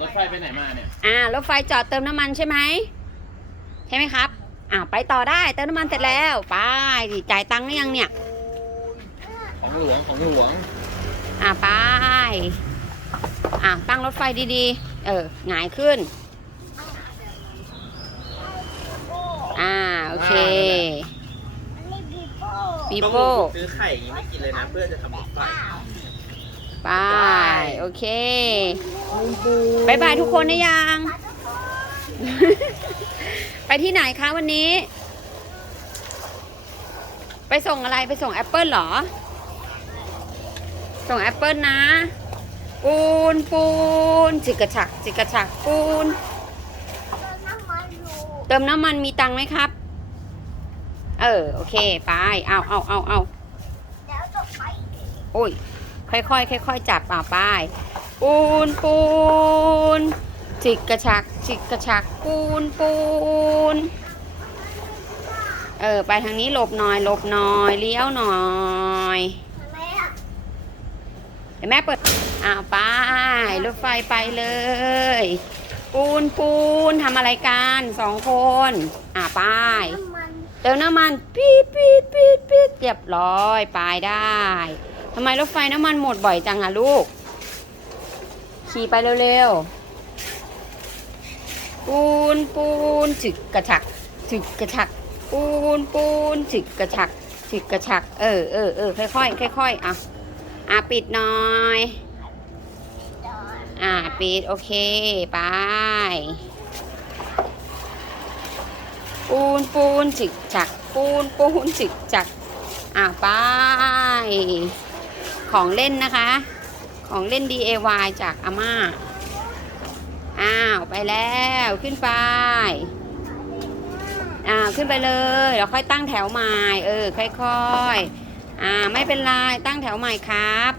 รถไฟไปไหนมาเนี่ยอ่ารถไฟจอดเติมน้ำมันใช่ไหมใช่ไหมครับอ่าไปต่อได้เติมน้ำมันเสร็จแล้วไปดิจ่ายตังค์หรือยังเนี่ย ของหลวงของหลวงอ่าไปอ่าตั้งรถไฟดีๆ เออหงายขึ้น อ่าโอเคอันนี้บีโป้ปีโป้ซื้อไข่อย่างนี้ไม่กินเลยนะ เพื่อจะทำรถไฟ ไป โอเคบายบายทุกคนนะยัง ไปที่ไหนคะวันนี้ ไปส่งอะไรไปส่งแอปเปิลเหรอ ส่งแอปเปิลนะ ปูนปูน จิกกระฉัก จิกกระฉักปูนตัวน้ำมันอยู่เติมน้ำมันมีตังค์ไหมครับ เออ โอเค ไป เอาเอาเอาเอาเดี๋ยวจะไปโอ้ย ค่อยๆค่อยๆจับป่าไปปูนปูนจิกกระชักจิกกระชักปูนปูนเออไปทางนี้หลบหน่อยหลบหน่อยเลี้ยวหน่อยทำไมอะเดี๋ยวแม่เปิดอ้าวไปรถไฟไปเลย ปูนปูนทำอะไรกันสองคนอ่าไปน้ำมันเติมน้ำมันปีดปีดปีดปีดเรียบร้อยไปได้ ทำไมรถไฟน้ำมันหมดบ่อยจังอะลูก ขี่ไปเร็วๆ ปูนปูนฉึกกระฉักฉึกกระฉัก ปูนปูนฉึกกระฉักฉึกกระฉัก เออเออเออค่อยๆค่อยๆอะอะปิดหน่อยจอดอ่าปิดโอเคไปปูนปูนจิกจัก ปูนปูนจิกจัก อ่าไป ของเล่นนะคะ ของเล่น DIY จากอาม่า อ้าว ไปแล้วขึ้นไปอ่าขึ้นไปเลยแล้วค่อยตั้งแถวใหม่ เออ ค่อยๆ อ่า ไม่เป็นไร ตั้งแถวใหม่ครับ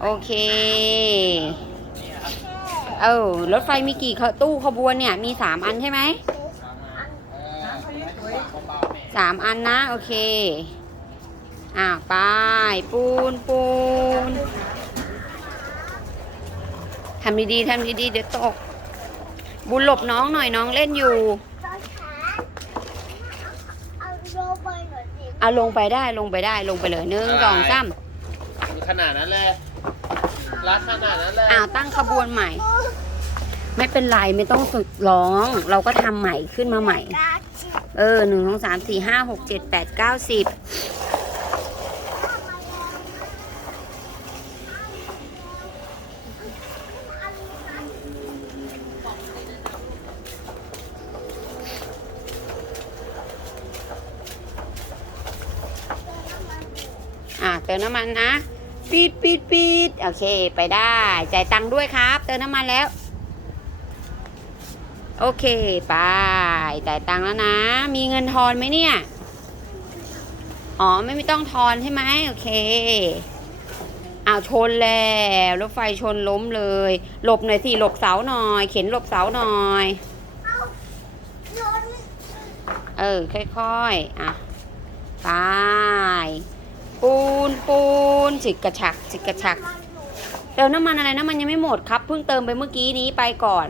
โอเคเออรถไฟมีกี่ตู้ขบวนเนี่ย มีสามอันใช่ไหมสามอันนะ โอเค อ่าไป ปูนปูนทำดีๆทำดีๆเดี๋ยวตก บุญหลบน้องหน่อยน้องเล่นอยู่จอดขาเอาโรไปหน่อยสิเอาลงไปได้ลงไปได้ลงไปเลยหนึ่งสองสามขนาดนั้นเลยรักขนาดนั้นเลยอ้าวตั้งขบวนใหม่ ไม่เป็นไรไม่ต้องฝึกร้อง เราก็ทำใหม่ขึ้นมาใหม่กาจิเออหนึ่งสองสามสี่ห้าหกเจ็ดแปดเก้าสิบ เติมน้ำมันนะปีดปีดปีดโอเค ไปได้จ่ายตังค์ด้วยครับ เติมน้ำมันแล้ว โอเคไปจ่ายตังค์แล้วนะ มีเงินทอนไหมเนี่ย อ๋อไม่ไม่ต้องทอนใช่ไหมโอเคอ้าวชนแล้วรถไฟชนล้มเลย หลบหน่อยสิหลบเสาหน่อย เข็นหลบเสาหน่อยเออค่อยๆอะไป ปูนปูนฉิกกระฉักฉิกกระฉักเติมน้ำมันอะไรน้ำมันยังไม่หมดครับเพิ่งเติมไปเมื่อกี้นี้ไปก่อน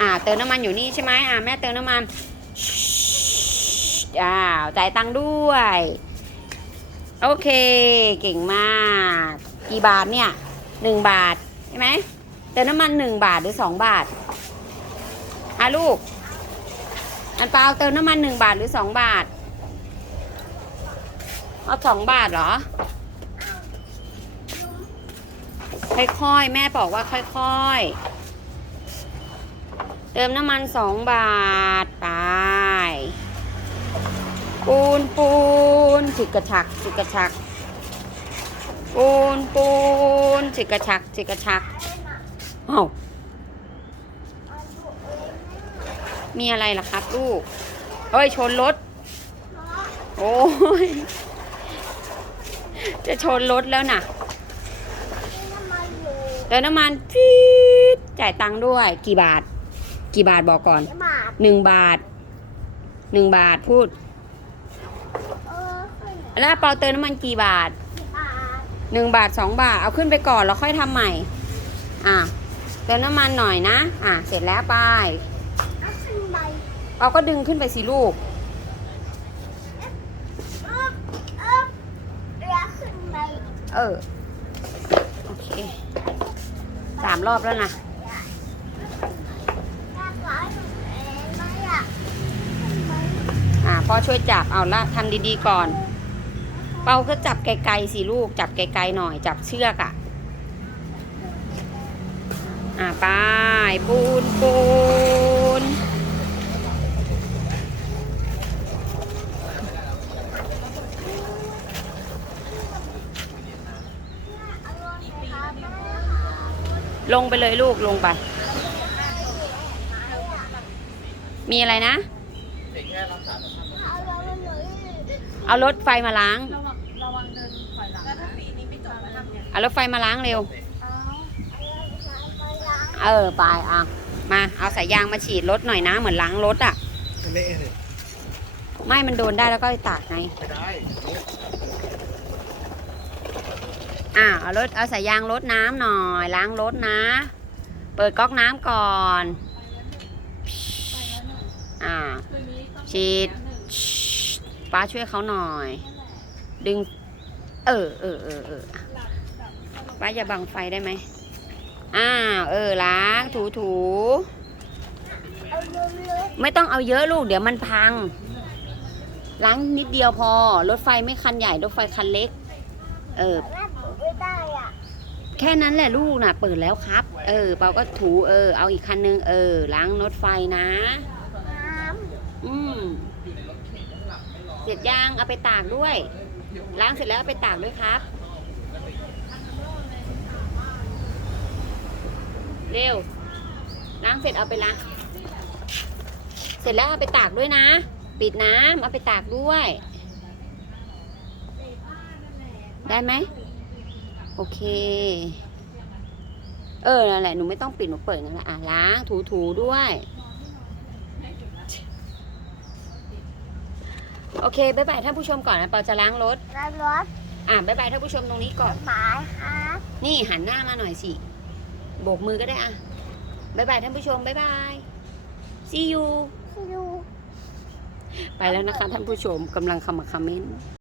อ่าเติมน้ำมันอยู่นี่ใช่ไหมอ่าแม่เติมน้ำมันอ้าวจ่ายตังค์ด้วย โอเค เก่งมาก กี่บาทเนี่ยหนึ่งบาทใช่ไหมเติมน้ำมันหนึ่งบาทหรือสองบาทอะลูก อันเปล่าเติมน้ำมันหนึ่งบาทหรือสองบาท เอาสองบาทเหรอ ค่อยๆ แม่บอกว่าค่อยๆ เติมน้ำมันสองบาท ไป ปูนปูนจิกกระชักจิกกระชัก ปูนปูนจิกกระชักจิกกระชัก เอ้า มีอะไรล่ะครับลูกเฮ้ยชนรถ โอ้ย จะชนรถแล้วน่ะน้ำมันอยู่เติมน้ำมันฟีดจ่ายตังค์ด้วย กี่บาท กี่บาทบอกก่อนบาทหนึ่งบาทหนึ่งบาทพูดเออขึ้นแล้วเปาเติมน้ำมันกี่บาทบาทหนึ่งบาทสองบาท เอาขึ้นไปก่อนแล้วค่อยทำใหม่ อะเติมน้ำมันหน่อยนะ อะ เสร็จแล้วไปเอาขึ้นไป เอาก็ดึงขึ้นไปสิลูกอึ๊บอึ๊บแล้วขึ้นไปเออ โอเคสามรอบแล้วนะแม่ขอหนูเองไหมอะขึ้นไปอะพ่อช่วยจับเอาละทำดีๆก่อน เปาก็จับไกลๆสิลูก จับไกลๆหน่อย จับเชือกอะอะไปปูนปูน เอาลงไปครับแม่ ลงไปเลยลูกลงไป มีอะไรนะเด็กแค่รักษาสภาพเอาลงไปเลยเอารถไฟมาล้างระวังระวังเดินถอยหลังแล้วถ้าปีนี้ไม่จบแล้วทำไงเอารถไฟมาล้างเร็วเอาเออไปอะ มาเอาสายยางมาฉีดรถหน่อยนะ เหมือนล้างรถอะเละเลยไม่ มันโดนได้แล้วก็ไปตากไงไม่ได้ อะเอารถเอาสายยางรดน้ำหน่อย ล้างรถนะ เปิดก๊อกน้ำก่อน อ่าคืนนี้ต้องฉีดป้าช่วยเขาหน่อย ดึง เออเออเออเออป้าอย่าบังไฟได้ไหมอ้าเออ ล้าง ถูถูไม่ต้องเอาเยอะลูก เดี๋ยวมันพัง ล้างนิดเดียวพอ รถไฟไม่คันใหญ่ รถไฟคันเล็ก เออ แม่ถูไม่ได้อะ แค่นั้นแหละลูกน่ะ เปิดแล้วครับ เออ เปาก็ถูเออ เอาอีกคันนึงเออ ล้างรถไฟนะ อืมเสร็จยังเอาไปตากด้วย ล้างเสร็จแล้วเอาไปตากด้วยครับ เร็ว ล้างเสร็จเอาไปล้างเสร็จแล้วเอาไปตากด้วยนะ ปิดน้ำเอาไปตากด้วย ได้ไหม โอเค เออนั่นแหละหนูไม่ต้องปิดหนูเปิดนั่นแหละอะล้างถูถูๆด้วย โอเคบ๊ายบายท่านผู้ชมก่อนนะเปาจะล้างรถำแล้วรถอะบ๊ายบายท่านผู้ชมตรงนี้ก่อน หมายครับนี่หันหน้ามาหน่อยสิ โบกมือก็ได้อะบ๊ายบายท่านผู้ชมบ๊ายบาย see you ที่ดู ไปแล้วนะคะท่านผู้ชมกำลังคำมาคอมเมนต์